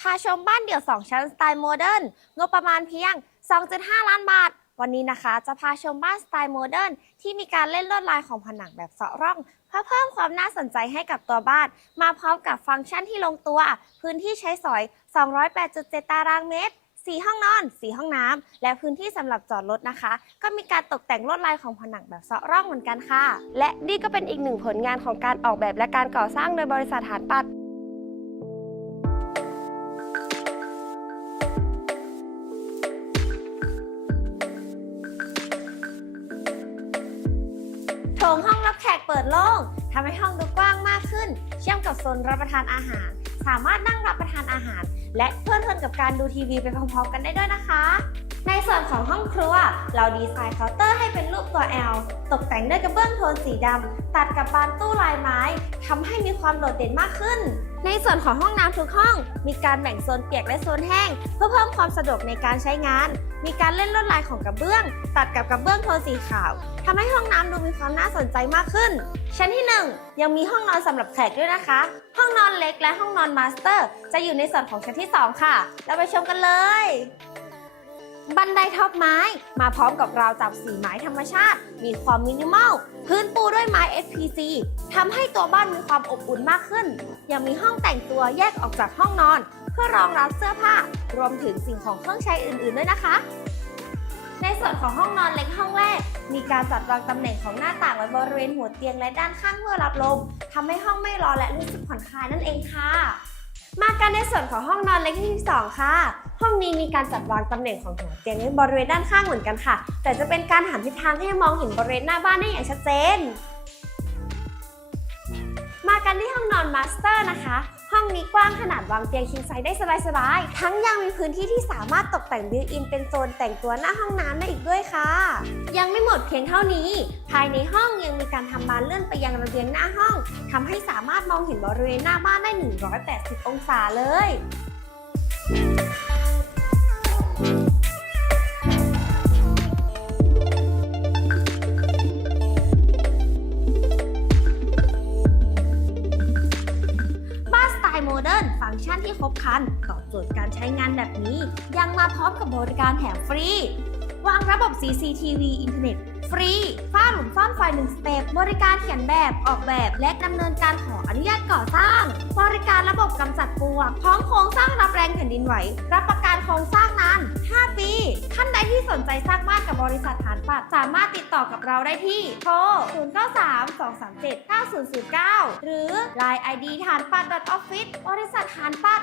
พาชมบ้านเดี่ยว 2 ชั้นสไตล์โมเดิร์นงบประมาณเพียง 2.5 ล้านบาท วันนี้นะคะจะพาชมบ้านสไตล์โมเดิร์นที่มีการเล่นลวดลายของผนังแบบเสาะร่อง เพื่อเพิ่มความน่าสนใจให้กับตัวบ้าน มาพร้อมกับฟังก์ชันที่ลงตัว พื้นที่ใช้สอย 208.7 ตารางเมตร4ห้องนอน 4 ห้องน้ำและพื้นที่สำหรับจอดรถนะคะ ก็มีการตกแต่งลวดลายของผนังแบบเสาะร่องเหมือนกันค่ะ และนี่ก็เป็นอีกหนึ่งผลงานของการออกแบบและการก่อสร้างโดยบริษัทหานปัด งห้องรับแขกเปิดโล่งทำให้ห้องดูกว้างมากขึ้น เชื่อมกับโซนรับประทานอาหาร สามารถนั่งรับประทานอาหาร และเพลิดเพลินกับการดูทีวีไปพร้อมๆกันได้ด้วยนะคะ ในส่วนของห้องครัว เราดีไซน์เคาน์เตอร์ให้เป็นรูปตัว L ตกแต่งด้วยกระเบื้องโทนสีดำตัดกับบานตู้ลายไม้ทำให้มี ความโดดเด่นมากขึ้น ในส่วนของห้องน้ำทุกห้อง มีการแบ่งโซนเปียกและโซนแห้ง เพื่อเพิ่มความสะดวกในการใช้งาน มีการเล่นลวดลายของกระเบื้อง ตัดกับกระเบื้องโทนสีขาวทำให้ห้องน้ำดูมีความน่าสนใจมากขึ้น ชั้นที่ 1 ยังมีห้องนอนสำหรับแขกด้วยนะคะ ห้องนอนเล็กและห้องนอนมาสเตอร์ จะอยู่ในส่วนของชั้นที่ 2 ค่ะ เราไปชมกันเลย บันไดท็อปไม้ มาพร้อมกับราวจับสีไม้ธรรมชาติ มีความมินิมอล พื้นปูด้วยไม้ FPC ทำให้ตัวบ้านมีความอบอุ่นมากขึ้น ยังมีห้องแต่งตัวแยกออกจากห้องนอน เพื่อรองรับเสื้อผ้า รวมถึงสิ่งของเครื่องใช้อื่นๆด้วยนะคะ ในส่วนของห้องนอนเล็กห้องแรก มีการจัดวางตำแหน่งของหน้าต่างไว้บริเวณหัวเตียงและด้านข้างเพื่อรับลมทำให้ห้องไม่ร้อนและรู้สึกผ่อนคลายนั่นเองค่ะ มากันในส่วนของห้องนอนเล็กที่2ค่ะ ห้องนี้มีการจัดวางตำแหน่งของหัวเตียงไว้บริเวณด้านข้างเหมือนกันค่ะ แต่จะเป็นการหันทิศทางให้มองเห็นบริเวณหน้าบ้านได้อย่างชัดเจน มากันที่ห้องนอนมาสเตอร์นะคะ ห้องนี้กว้างขนาดวางเตียงคิงไซส์ได้สบายๆ ทั้งยังมีพื้นที่ที่สามารถตกแต่งบิวอินเป็นโซนแต่งตัวหน้าห้องน้ำได้อีกด้วยค่ะ ยังไม่หมดเพียงเท่านี้ ภายในห้องยังมีการทำบานเลื่อนไปยังระเบียงหน้าห้องทำให้สามารถมองเห็นบริเวณหน้าบ้านได้ 180 องศาเลย เดิร์นฟังก์ชันที่ครบครันตอบโจทย์การใช้งานแบบนี้ ยังมาพร้อมกับบริการแถมฟรี วางระบบ CCTV อินเทอร์เน็ต ฟรีฝ้าหลุมซ่อนไฟหนึ่งสเต็ปบริการเขียนแบบออกแบบและดำเนินการขออนุญาตก่อสร้าง บริการระบบกำจัดปลวกพร้อมโครงสร้างรับแรงแผ่นดินไหว รับประกันโครงสร้างนาน 5 ปี ท่านใดที่สนใจสร้างบ้านกับบริษัทฐานปัดสามารถติดต่อกับเราได้ที่โทร 093 237 9009 หรือ Line ID ฐานปัด .office บริษัทฐานปัด